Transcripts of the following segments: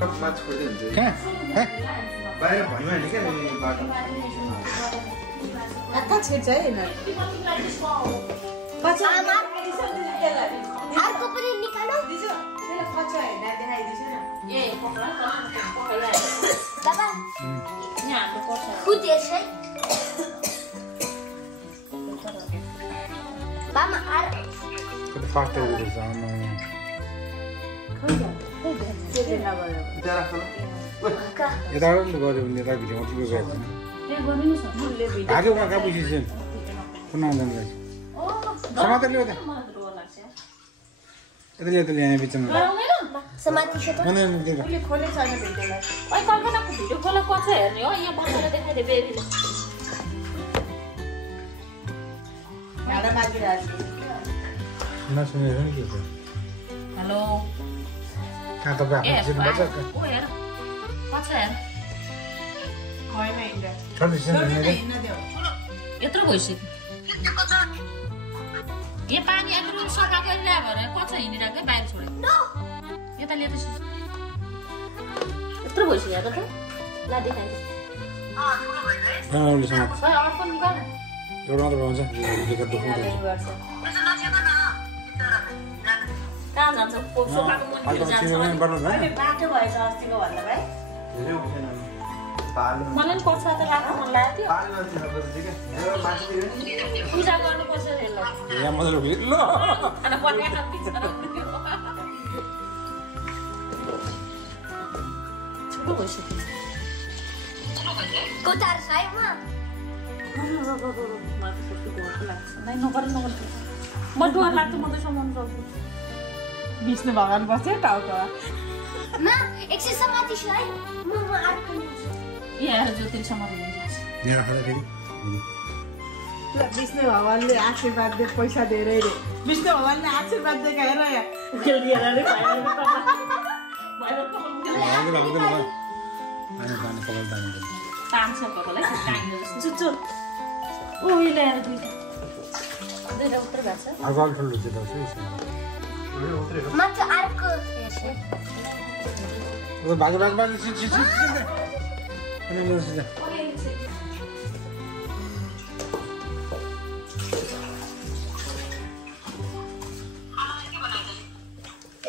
माछ खोज्दै हुन्छ कहाँ बाहिर भइमा नि क्या बाटो आता छिर्छ है अर्को पनि निकाल्नु त्यसले खच्च हेर्न देखाइदिन्छ न ए पक्रा बाबा यहाँ हाम्रो पर्छ खुदेछ है बामा आर कति फास्ट हुँदैछ यताबाट गऱ्यो भने यता भिडियोमा पुग्यो भाग्यो कहाँ कहाँ बुझिन्छ कुन आउँदैन समातेर ल्याउ त यता ल्याउ त ल्याए बिचमा समाति छ त उसले खोले छैन भिडियोलाई ओइ कल्पनाको भिडियो खोला कछ हेर्ने हो यहाँ बसेर देखाइदे बेबीले भाडा मागिरहेको नसुनेर नि के छ हेलो कहाँ तपाईँ आफ्नो चिन्नु पर्छ ओ हेर कछ हेर खैमा हिँड्दा यत्रो भइसक्यो यहाँ पानी आएर सफा गरिरहेको भएर कछ हिँडिरहेको बाहिर छोड्यो यता ल्याएर यत्रो भइसक्यो हेर त ला देखाइदिए अर्को निकाल एउटा मात्र हुन्छ कहाँ जान्छ सोफाको मुनितिर जान्छ बाटो भएछ अस्तिको भन्दा भाइ मलाई पनि पर्छ त राख्नु मन लाग्यो पूजा गर्नुपर्छ यहाँ मजाले ल खाना बनाएर छोटो भइसक्यो कोतार खाइ म डर लाग्छ म त समाउनु सक्छु विष्णु भगवान बस्यो टाउको मा एकछिन समाति छ है म अर्को यहाँ ज्योति समाति यहाँ खडा फेरि विष्णु भगवानले आशीर्वाद दे पैसा धेरै रे विष्णु भगवानले आशीर्वाद दिएको हेर यहाँ खेल दिएर रे तान्छ कपालै चुच्चो ओइ ल्याएर दुईटा उत्तर भएको छ अर्को ठुलो चाहिँ दस म त अर्को भाग भाग भाग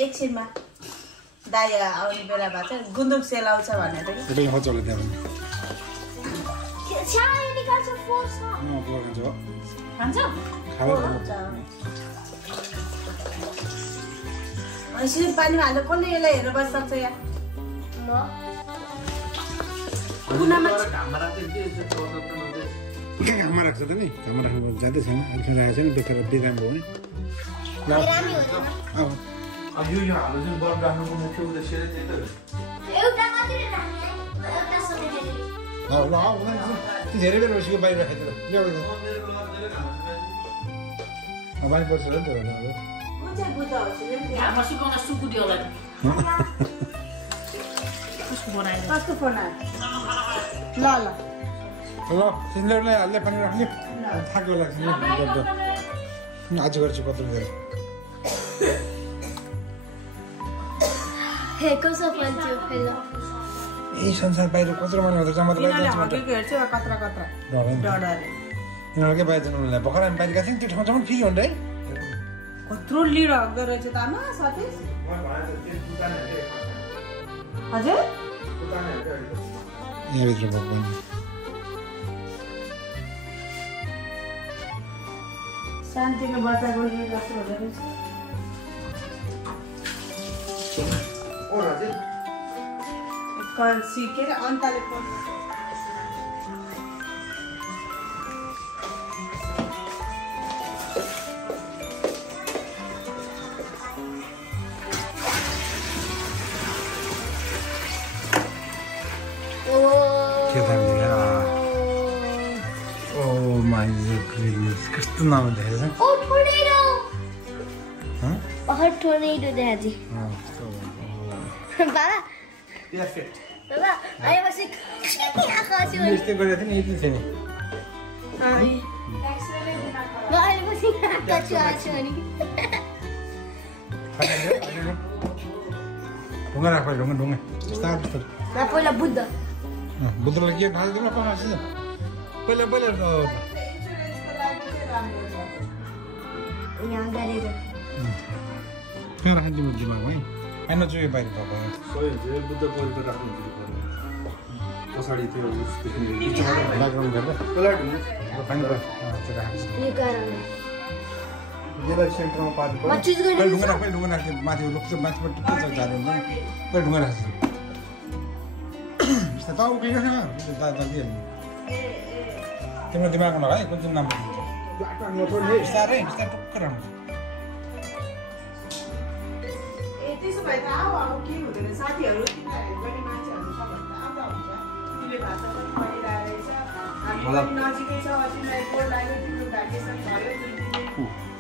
एकछिनमा दाइ आउने बेला भएको छ गुन्द्रुक सेलाउँछ भनेर कि चल्यो त्यहाँ खान्छ यसरी पानीमा हालेर कसले यसलाई हेरेर बस्छ सक्छ यहाँ घाममा राख्छ त नि घाममा राख्नु जाँदै छैन अहिलेसम्म राखेको छैन बेकार बेराम भयो भने अब यो हालो जुन बल्ब राख्नुपर्ने थियो उद्देश्य त्यही त एउटा मात्रै राख्ने एउटा त्यो धेरै बेर भइसक्यो बाहिर राखेर ल्याउ बाहिर पर्छ र नि त घाममा सुकाउन सुकुटी होला कस्तो फोन ल ल ल सिलिन्डरलाई हाल्दै पानी राख्ने थाक्यो लाग्छ आज गर्छु पत्र दिएर कसो पर्थ्यो फेला यही संसार बाहिर कत्रो माने हुँदैछ म त बाहिर जान्छु हेर्छु कत्रा कत्रा डडरे यिनीहरूकै बाहिर जानुलाई भर्खर हामी बाहिर गएको थियौँ त्यो ठाउँसम्म फेरि हुँदै कत्रो लिएर हग्दो रहेछ त आमा सतीश हजुर यहाँभित्र भएको शान्तिको बच्चाको लिए जस्तो हुँदो रहेछ सिकेर अन्तले कस्तो नाम देखेछ tornado daddy. Baba. Perfect. Baba, aí você Este agora tem isso sim. Ai. Vai você tá chorando. Bunga apa dong dong. बिस्तार बिस्तार पहिला बुद्ध बुद्धलाई के खाँदै दिनु पकाउँछ पहिला पहिला इन्सुरेन्सको लागि चाहिँ राम्रो छ यहाँ गरेर कहाँ राख्नु म दिमागमा है आइन चाहिँ बाहिर भएको बुद्ध पवित्र राख्नु पछाडि त्यो ब्याकग्राउन्ड गरेर खानु पर्यो त्यो राख्छ यो कारण यसलाई सेन्टरमा पार्नु म चुज गर्ने पहिला ढुङ्गा राख्थ्यो माथि लोक माथिबाट पुग्छ झार्नु हुन्छ पहिला ढुङ्गा राख्छ बिस्तार त उक्लिन दादा दिइहाल्नु तिम्रो दिमागमा लगा है कुन चाहिँ नाम बिस्तारै बिस्तारै टुक्क राख्नु त्यसो भए त अब के हुँदैन साथीहरू तिमीलाई हेल्प गर्ने मान्छेहरू छ भने त आउँदा हुन्छ तिमीले भाषा पनि पढिरहेको रहेछ हामी पनि नजिकै छ तिमीलाई बोर्ड लाग्यो तिम्रो भ्याकेसन भयो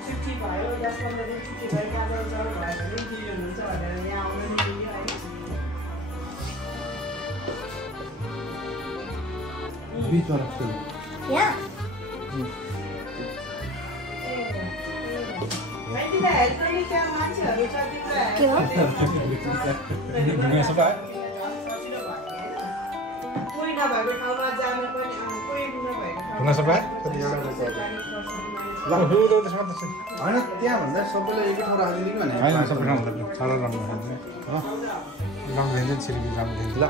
छुट्टी भयो 10-15 दिन छुट्टी भयो त्यहाँबाट जरो भयो भने फ्री हुनुहुन्छ भनेर यहाँ आउनु नि मिल्यो है बिचमा राख्छु यहाँ तिमीलाई हेल्प गर्ने त्यहाँ मान्छेहरू छ तिमीलाई के हो ढुङ्गा सफा कोही नभएको ठाउँमा जान पनि कोही नभएको ढुङ्गा सफा ल हो त्यसमा त होइन त्यहाँ भन्दा सबैलाई एकै ठाउँ राखिदिनु भने होइन सबै ठाउँ साह्रो राम्रो खान्छ हो राम्रो दिन्छ छिरिक राम्रो दिन्छ ल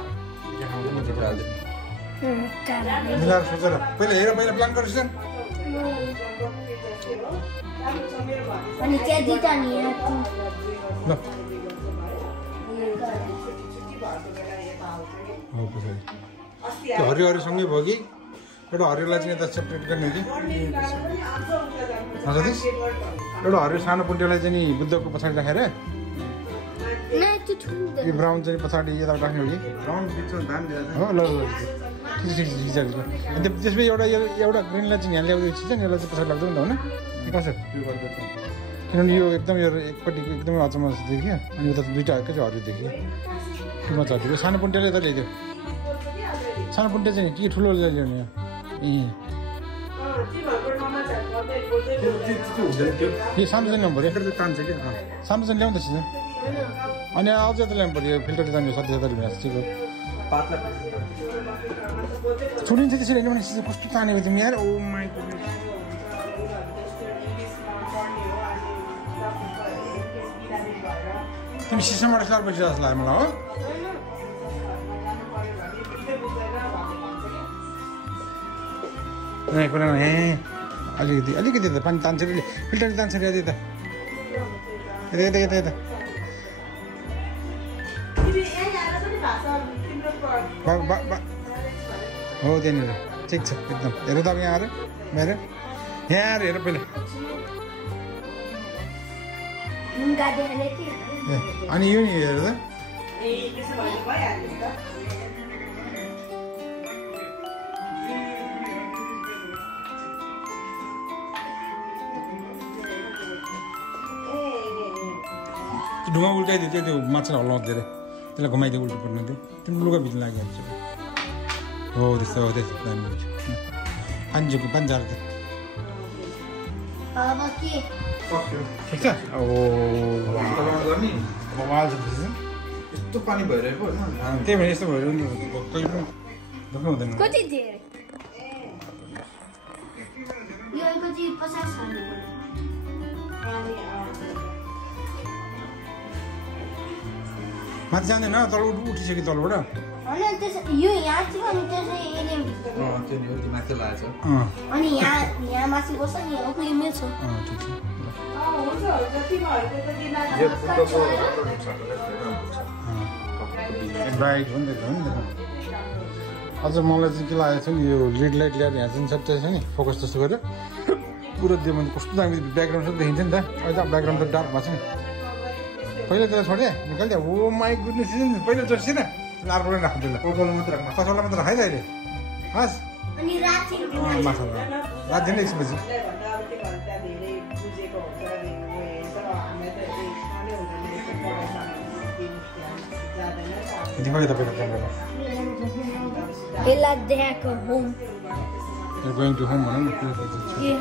मिलाएर सोचेर पहिला हेर पहिला प्लान गरेछ अनि त्यहाँ दुईटा नि यहाँ ल हो पछाडि त्यो हरियो हरियोसँगै भयो कि एउटा हरियोलाई चाहिँ यता सेपरेट गर्ने कि सतीश एउटा हरियो सानो पुन्टेलाई चाहिँ नि बुद्धको पछाडि राखेर यो ब्राउन चाहिँ पछाडि यता राख्ने हो कि राउन्ड बिचमा दाम दिएर हो ल ल ठिक अनि त्यसपछि एउटा ग्रिनलाई चाहिँ यहाँ ल्याउँदै चिज नि यसलाई चाहिँ पछाडि लाग्दैन नि त होइन कसरी किनभने यो एकदम यो एकपट्टिको एकदमै अचम्म देखियो अनि उता दुइटा एकैचोटि हरियो देखियो के मजा हरियो सानो पुन्टेले यता ल्याइदियो सानो पुन्टे चाहिँ के ठुलो ल्याइदियो नि ए सानो चाहिँ ल्याउनु पऱ्यो तान्छ कि सानो चाहिँ ल्याउँदैछ अनि अझ यता ल्याउनु पऱ्यो फिल्टर जाने 70,000 पातला छुट्टिन्छ त्यसरी होइन भने कस्तो तानेको तिमी यार ओ माई तिमी सिस्टमबाट सार पैसा जस्तो लाग्यो मलाई हो कुरा ए अलिकति अलिकति त पानी तान्छ फिल्टर तान्छ अरे यता यता यता यता हो त्यहाँनिर ठिक छ एकदम हेर त अब यहाँ आएर बाहिर यहाँ आएर हेर पहिला अनि यो नि हेर त ढुङ्गा उल्टाइदियो त्यो माछा हल्लाउँछ धेरै त्यसलाई घुमाइदियो उल्टो पर्ने थियो तिम्रो लुगा भित्र लागिहाल्छ हो त्यस्तो पानी झुक्नु पानी झार्दै ठिक छ यस्तो पानी भइरहेको त्यही भएर यस्तो भएर कहिले पनि धोका हुँदैन कति धेरै यो एकपछि 50 हाल्नु पर्यो माथि जाँदैन तल उठिसक्यो तलबाट होइन त्यस यो यहाँ थियो अनि त्यसै त्यो माथि लागेको छ अनि यहाँ माथि बस्छ नि ओके मिल्छ ठिक छ ब्राइट हो नि त अझ मलाई चाहिँ के लागेको छ नि यो रेड लाइट ल्याएर यहाँ चाहिँ सबै छ नि फोकस जस्तो गरेर पुरा दियो भने कस्तो दामी ब्याकग्राउन्ड सब देखिन्छ नि त अहिले त ब्याकग्राउन्ड त डार्क भएको छ नि पहिला त्यसलाई छोडे निकालिदियो ओ माई गुडनेस पहिला जोड्छ न अर्को राख्दैन कोकोला मात्र राख्नु कसैलाई मात्र खाइ अहिले हस् अनि राति माछा रात दिन 1 बजी दिमाग तपाईँको क्यामेरा यसलाई देखाएको home You're going to home, man. Yeah.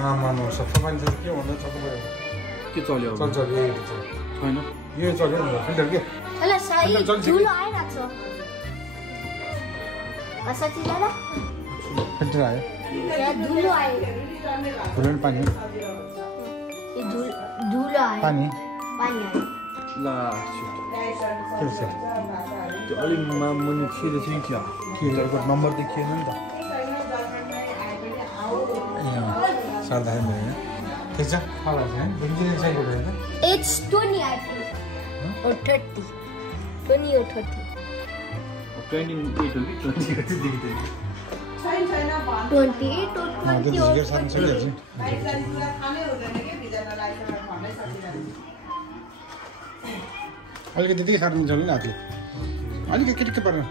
आमामा सबै मान्छे के भन्दा चक्क भयो के चल्यो चल्छ छैन यो चल्यो नि फिल्टर के होला साई धुलो आइराछ कसरी जाला फिल्टर आयो यहाँ धुलो आयो धुलो पानी यो धुलो आयो पानी पानी आयो ला त्यो अलिक मुनि छिटो चाहिँ क्या फिल्टरको नम्बर देखिएन नि त सर्दाखेरि भयो ठिक छ कलर चाहिँ इन्जिनियर चाहिँ होइन It's 20 I think or 30 20 or 30 28 हो कि 20 हो त्यो देखिँदैन 28 or 20 त्यो or झिकेर सार्नु सकिहाल्छ नि अलिकति त्यतिकै सार्नु मिल्छ होला नि हातले अलिकति केटिक्क पर्नु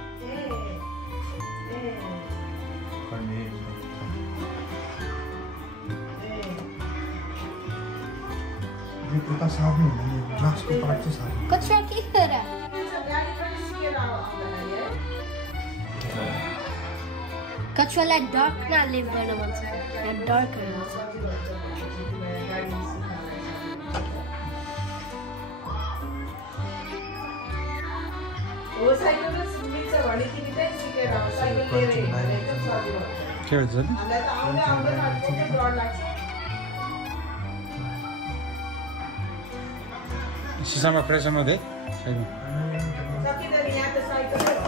उता सार्नु हुँदैन ग्लासको पार्ट चाहिँ सार्नु कचरा के कर कचरालाई डार्कमा लिभ गर्न मन छ डार्क गर्न मन छ हो साइकल मिल्छ भने तिमी चाहिँ सिकेर आऊ साइकल लिएर हिँड्ने एकदम सजिलो के भन्छ नि हामीलाई त आउँदै आउँदै कति डर लाग्छ सिसामा प्रेसर नदे साइडमा सकिँदैन यहाँ त साइकलै हो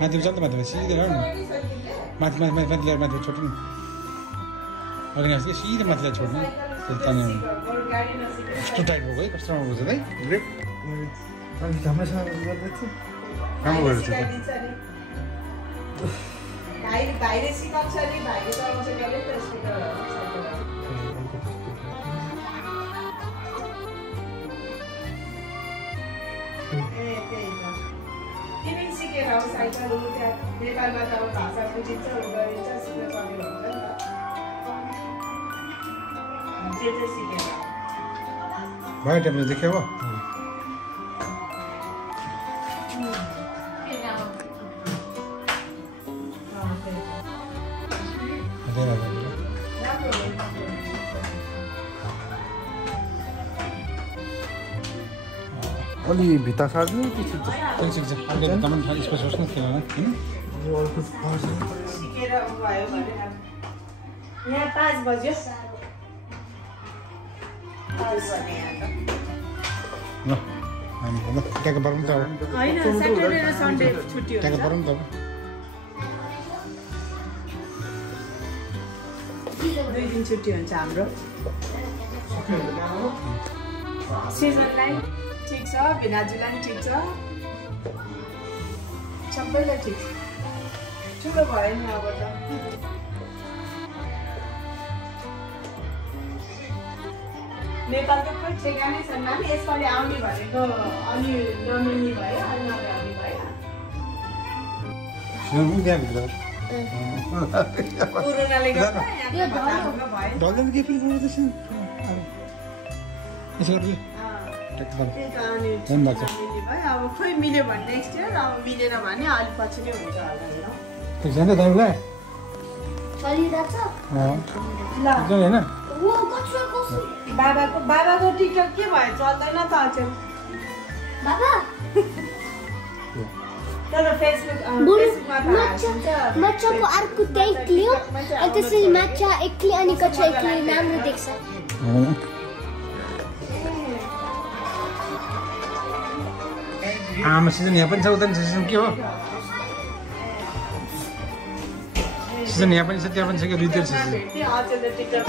माथि चल्छ माथि सिधै ल्याउनु माथि माथि माथि माथि ल्याएर माथि छोड्नु अलिक सिधै माथिलाई छोड्नु तान्यो कस्तो टाइट भएको है कस्तो राम्रो भएको छ है ग्रेट राम्रोसँग गर्दैछ राम्रो गरेर छ भाइले सिकाउँछ नि भाइले चलाउँछ गरे त स्पिकर तिमी सिकेर आऊ साइकलहरू त्यहाँ नेपालमा त अब भाषा बुझिन्छ गरिन्छ सिक्न सजिलो हुन्छ नि त त्यो चाहिँ सिकेर भयो टाइमले देख्यो अब अलि भित्ता सार्नु कि छिट्छ ठिक छ अलिकति तपाईँ खालि स्पेस होस् न किन होइन सिकेर भयो भने यहाँ 5 बज्यो 5 भने यहाँ ल हामी ल ट्याक बरौँ त अब त होइन स्याटरडे र सन्डे छुट्टी ट्याक हुन्छ बरौँ त अब 2 दिन छुट्टी हुन्छ हाम्रो सिजनलाई ठिक छ भिनाजुलाई पनि ठिक छ सबैलाई ठिक ठुलो भयो नि अब त नेपालको कोही ठेगानै छैन नानी यसपालि आउने भनेको अलि नमिल्ने भयो अलि नभ्याउने भयो कोरोनाले गर्दा यहाँ भयो ढल्दैन के पनि गर्दैछ यसो गर्नु ट्याक बरौँ त्यही त अनि राम्रो लाग्छ मिल्ने भयो अब खोइ मिल्यो भने नेक्स्ट इयर अब मिलेन भने अलिक पछि नै हुन्छ होला होइन ठिक छ नि त तपाईँलाई चलिरहेछ ल होइन वो कचरा कसो बाबाको टिकटक के भयो चल्दैन त अचेल बाबा तर फेसबुकमा त हाल्छ माछाको अर्को त्यही क्लियो अनि त्यसरी माछा एक्लै अनि कचरा एक्लै राम्रो देख्छ आमा सिजन यहाँ पनि छ उता नि सिजन के हो सिजन यहाँ पनि छ त्यहाँ पनि छ कि दुईतिर छ सिजन अचेलले टिकटक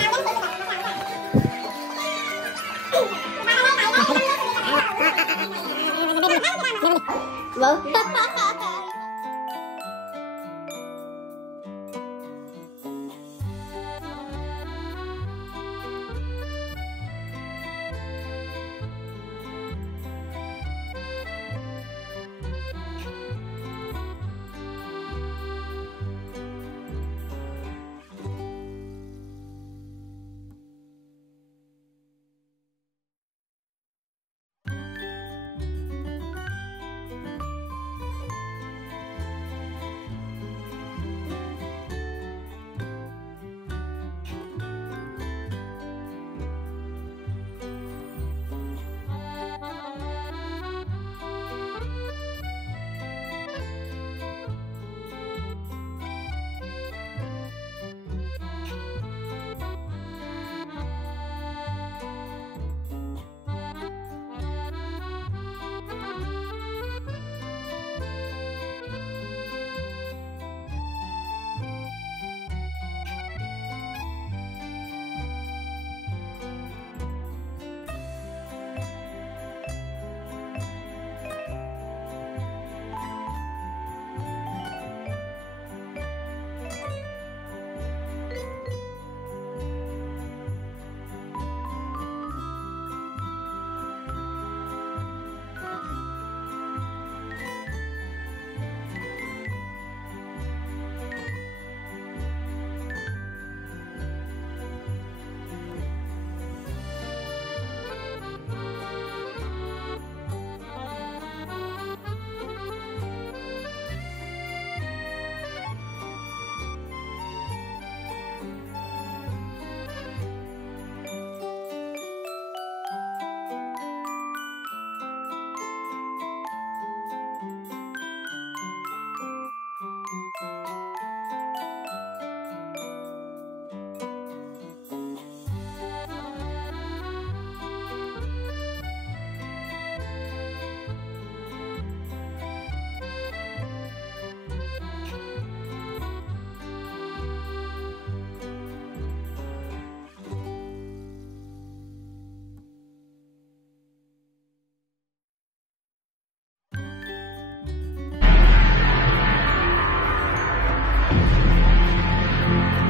हुन्छ